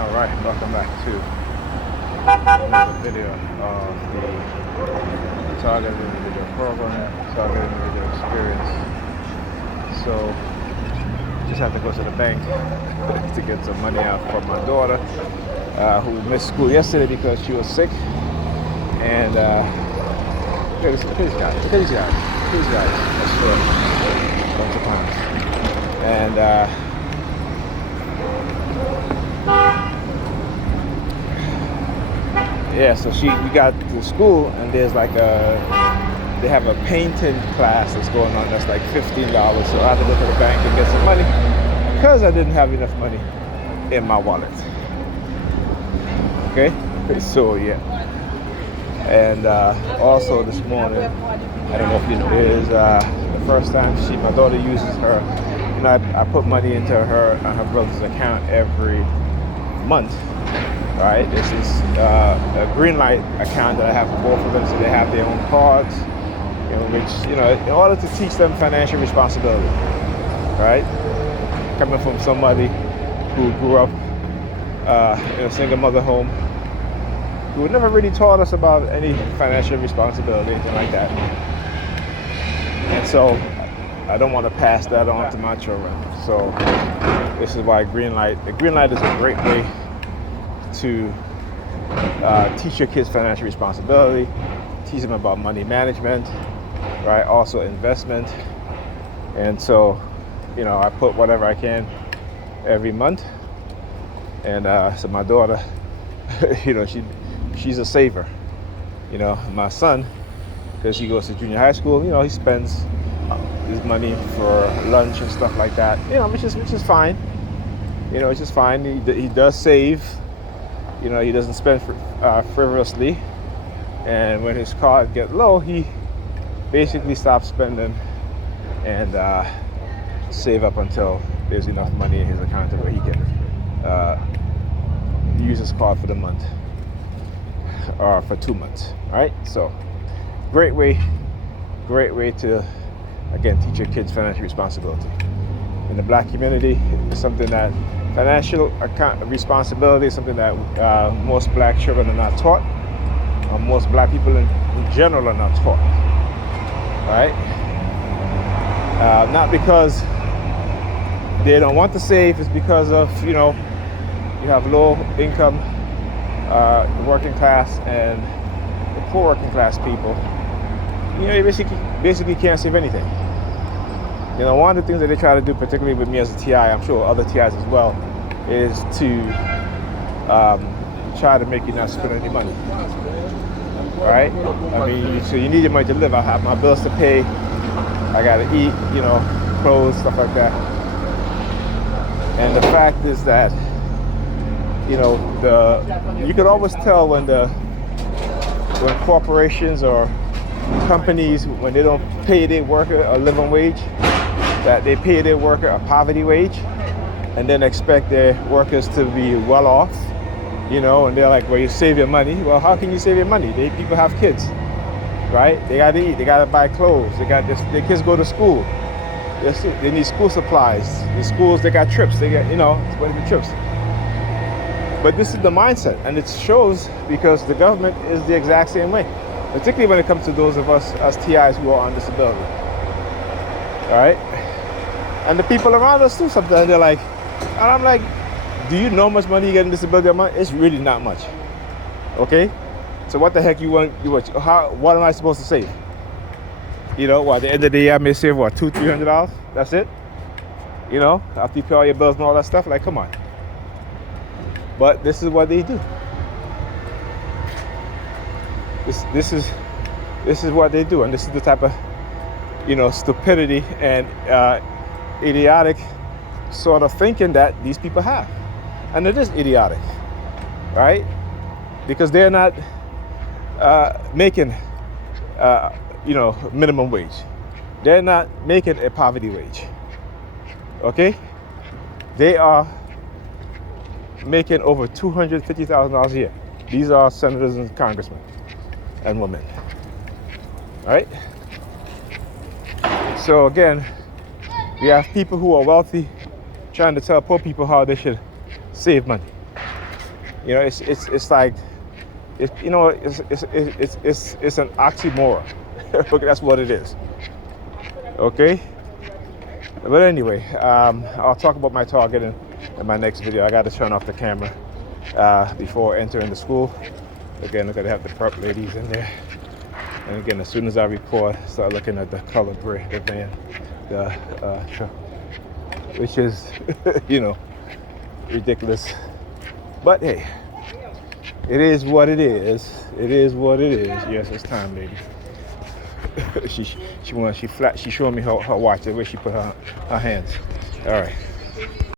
Alright, welcome back to another video of the Target Individual Program, Target Individual Experience. So, just have to go to the bank to get some money out for my daughter who missed school yesterday because she was sick. And look at these guys, that's sure, bunch of times. And yeah, so we got to school and there's like they have a painting class that's going on that's like $15. So I had to go to the bank and get some money because I didn't have enough money in my wallet. Okay, so yeah. And also this morning, I don't know if you know, is the first time my daughter uses her, you know, I put money into her brother's account every month. Right, this is a green light account that I have for both of them, so they have their own cards, which, in order to teach them financial responsibility, right? Coming from somebody who grew up in a single mother home, who never really taught us about any financial responsibility, anything like that. And so I don't want to pass that on to my children. So this is why the green light is a great way to teach your kids financial responsibility, teach them about money management, right? Also investment. And so, I put whatever I can every month. And so my daughter, she's a saver. My son, because he goes to junior high school, he spends his money for lunch and stuff like that, which is fine. It's just fine. He does save. He doesn't spend frivolously, and when his cards get low, he basically stops spending and save up until there's enough money in his account where he can use his card for the month or for 2 months. Right? So, great way to again teach your kids financial responsibility. In the Black community, it's something that financial responsibility is something that most Black children are not taught, or most Black people in general are not taught, right? Not because they don't want to save, it's because of, you have low income, the working class and the poor working class people. You basically can't save anything. One of the things that they try to do, particularly with me as a TI, I'm sure other TIs as well, is to try to make you not spend any money. All right? I mean, so you need your money to live. I have my bills to pay. I got to eat, clothes, stuff like that. And the fact is that, you could always tell when corporations or companies, when they don't pay their worker a living wage, that they pay their worker a poverty wage and then expect their workers to be well off, and they're like, well, you save your money. Well, how can you save your money? People have kids, right? They got to eat, they got to buy clothes, their kids go to school, they need school supplies, the schools, they got trips, they got, trips. But this is the mindset, and it shows because the government is the exact same way, particularly when it comes to those of us as TIs who are on disability, all right? And the people around us too, sometimes they're like, and I'm like, do you know how much money you get in disability a month? It's really not much. Okay? So what the heck what am I supposed to save? At the end of the year I may save $200-$300? That's it? After you pay all your bills and all that stuff, like, come on. But this is what they do. This is what they do, and this is the type of stupidity and idiotic sort of thinking that these people have. And it is idiotic, right? Because they're not making minimum wage. They're not making a poverty wage. Okay? They are making over $250,000 a year. These are senators and congressmen and women. All right? So again, we have people who are wealthy trying to tell poor people how they should save money. You know, it's like it's an oxymoron. Okay, that's what it is. Okay. But anyway, I'll talk about my target in my next video. I got to turn off the camera before entering the school. Again, look, I have the perp ladies in there. And again, as soon as I record, start looking at the color gray, the van, which is, you know, ridiculous. But hey, it is what it is. It is what it is. Yes, it's time, lady. She's showing me her watch, the way she put her hands. All right.